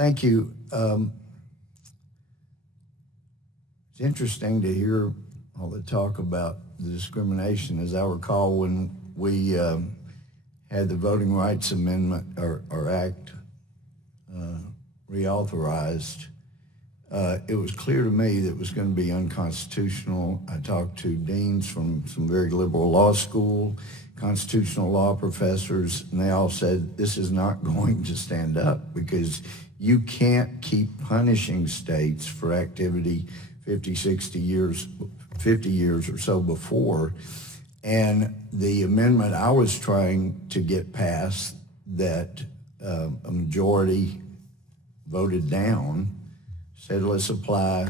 Thank you. It's interesting to hear all the talk about the discrimination. As I recall, when we had the Voting Rights Amendment or Act reauthorized, it was clear to me that it was going to be unconstitutional. I talked to deans from some very liberal law school, constitutional law professors, and they all said this is not going to stand up because you can't keep punishing states for activity 50, 60 years, 50 years or so before. And the amendment I was trying to get passed that a majority voted down said, let's apply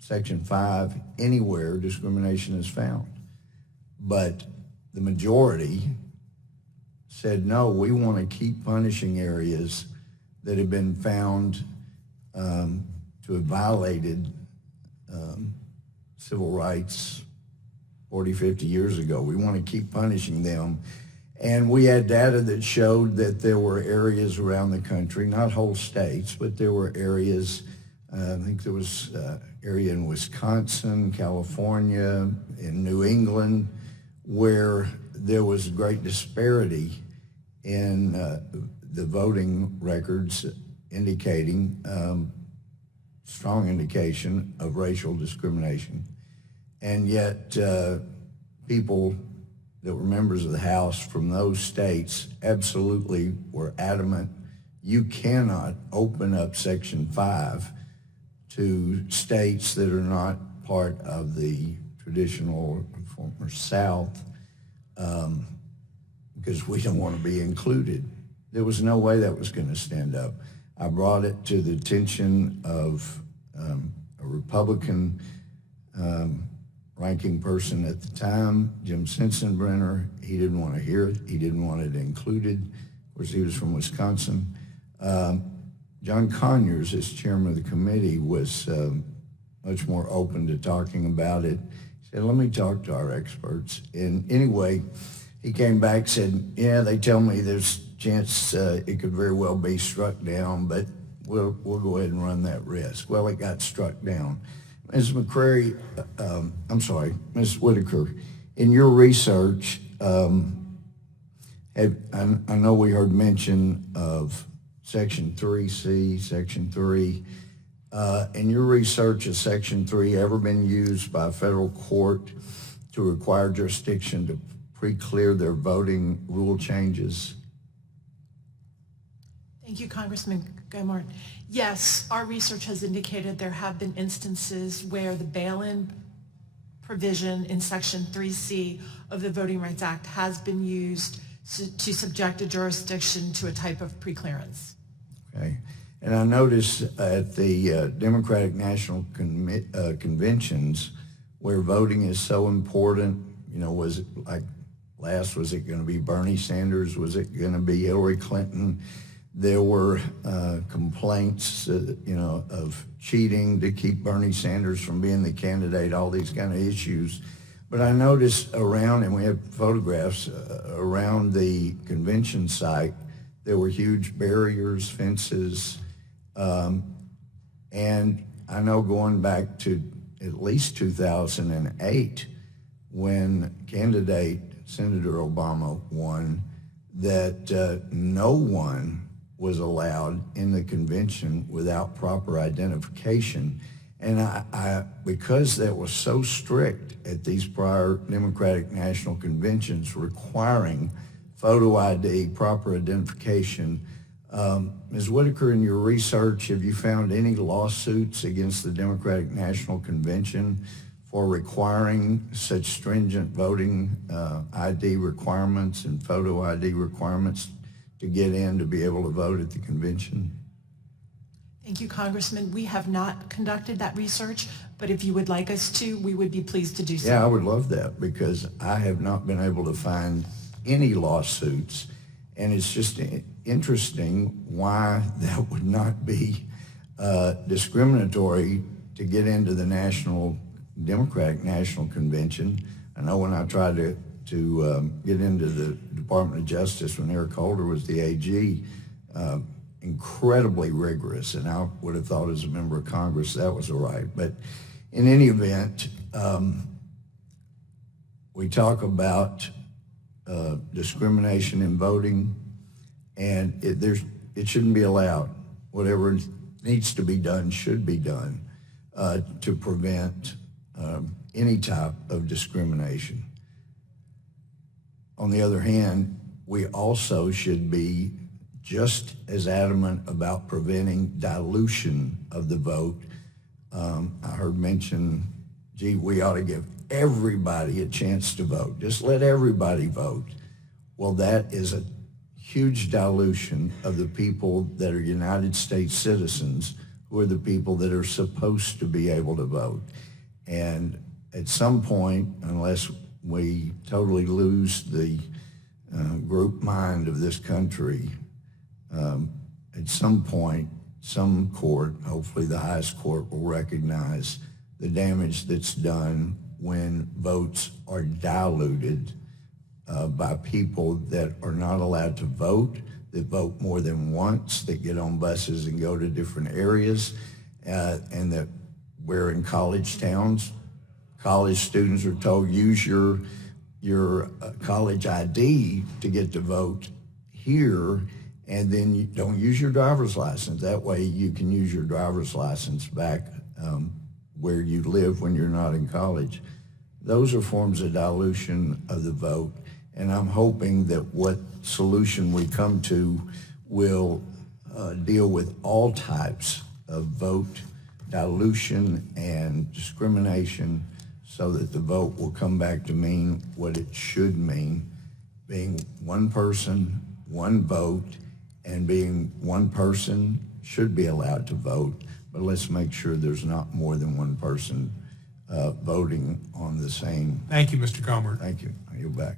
Section 5 anywhere discrimination is found. But the majority said, no, we want to keep punishing areas that have been found to have violated civil rights 40, 50 years ago. We want to keep punishing them. And we had data that showed that there were areas around the country, not whole states, but there were areas, I think there was an area in Wisconsin, California, in New England, where there was great disparity in the voting records indicating strong indication of racial discrimination. And yet people that were members of the House from those states absolutely were adamant, you cannot open up Section 5 to states that are not part of the traditional former South because we don't want to be included. There was no way that was going to stand up. I brought it to the attention of a Republican ranking person at the time, Jim Sensenbrenner. He didn't want to hear it. He didn't want it included. Of course, he was from Wisconsin. John Conyers, as chairman of the committee, was much more open to talking about it. He said, let me talk to our experts. And anyway, he came back, said, yeah, they tell me there's a chance it could very well be struck down, but we'll go ahead and run that risk. Well, it got struck down. Ms. Ms. Whitaker, in your research, I know we heard mention of Section 3C, Section 3. In your research, has Section 3 ever been used by a federal court to require jurisdiction to pre-clear their voting rule changes? Thank you, Congressman Gohmert. Yes, our research has indicated there have been instances where the bail-in provision in Section 3C of the Voting Rights Act has been used to subject a jurisdiction to a type of preclearance. Okay. And I noticed at the Democratic National Conventions where voting is so important, you know, was it like last, was it going to be Bernie Sanders? Was it going to be Hillary Clinton? There were complaints, you know, of cheating to keep Bernie Sanders from being the candidate, all these kind of issues. But I noticed around, and we have photographs around the convention site, there were huge barriers, fences, and I know going back to at least 2008, when candidate Senator Obama won, that no one was allowed in the convention without proper identification. And I because that was so strict at these prior Democratic National Conventions requiring photo ID, proper identification, Ms. Whitaker, in your research, have you found any lawsuits against the Democratic National Convention for requiring such stringent voting ID requirements and photo ID requirements to get in to be able to vote at the convention? Thank you, Congressman. We have not conducted that research, but if you would like us to, we would be pleased to do so. Yeah, I would love that because I have not been able to find any lawsuits, and it's just interesting why that would not be discriminatory to get into the Democratic National Convention. I know when I tried to get into the Department of Justice when Eric Holder was the AG, incredibly rigorous, and I would have thought as a member of Congress that was all right. But in any event, we talk about discrimination in voting, and it shouldn't be allowed. Whatever needs to be done should be done to prevent any type of discrimination. On the other hand, we also should be just as adamant about preventing dilution of the vote. I heard mention, gee, we ought to give everybody a chance to vote. Just let everybody vote. Well, that is a huge dilution of the people that are United States citizens, who are the people that are supposed to be able to vote. And at some point, unless we totally lose the group mind of this country, at some point, some court, hopefully the highest court, will recognize the damage that's done when votes are diluted by people that are not allowed to vote, that vote more than once, that get on buses and go to different areas, and that we're in college towns. College students are told, use your college ID to get to vote here, and then you don't use your driver's license. That way you can use your driver's license back where you live when you're not in college. Those are forms of dilution of the vote, and I'm hoping that what solution we come to will deal with all types of vote dilution and discrimination, so that the vote will come back to mean what it should mean, being one person, one vote, and being one person should be allowed to vote, but let's make sure there's not more than one person voting on the same. Thank you, Mr. Gohmert. Thank you. I yield back.